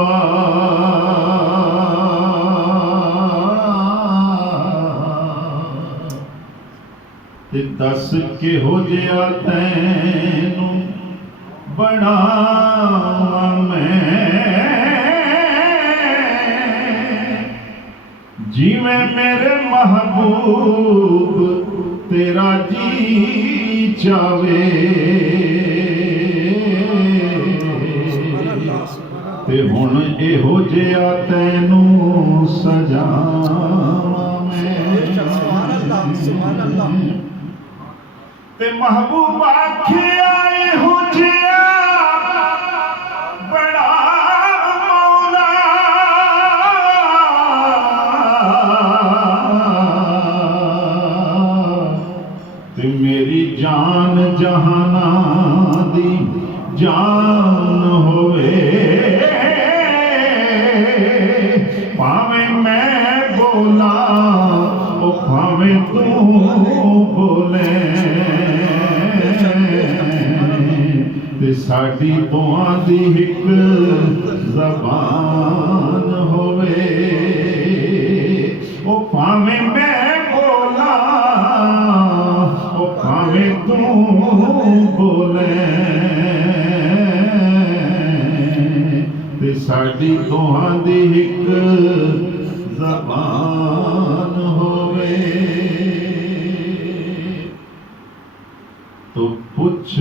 ਹਵਾ ਤੇ ਦੱਸ ਕਿਹੋ ਜਿਹਾ ਤੈਨੂੰ ਬਣਾਵਾਂ ਮੈਂ, ਜਿਵੇਂ ਮੇਰੇ ਮਹਬੂਬ ਤੇਰਾ ਜੀ ਚਾਵੇ। ਤੇ ਹੁਣ ਇਹੋ ਜਿਹਾ ਤੈਨੂੰ ਸਜਾਵਾਂ ਮੈਂ, ਤੇ ਮਹਬੂਬ ਆਖਿਆ ਇਹੋ ਜਿਹਾ ਬੜਾ ਮੌਲਾ, ਤੇ ਮੇਰੀ ਜਾਨ ਜਹਾਨਾਂ ਦੀ ਜਾਨ ਹੋਵੇ, ਭਾਵੇਂ ਮੈਂ ਬੋਲਾਂ ਉਹ ਭਾਵੇਂ ਤੂੰ ਬੋਲੇ, ਤੇ ਸਾਡੀ ਦੋਹਾਂ ਦੀ ਇੱਕ ਜ਼ਬਾਨ ਹੋਵੇ, ਉਹ ਭਾਵੇਂ ਮੈਂ ਬੋਲਾਂ ਉਹ ਭਾਵੇਂ ਤੂੰ ਬੋਲੇ, ਤੇ ਸਾਡੀ ਦੋਹਾਂ ਦੀ ਇੱਕ ਜ਼ਬਾਨ ਹੋਵੇ। ਤੋ ਪੁੱਛ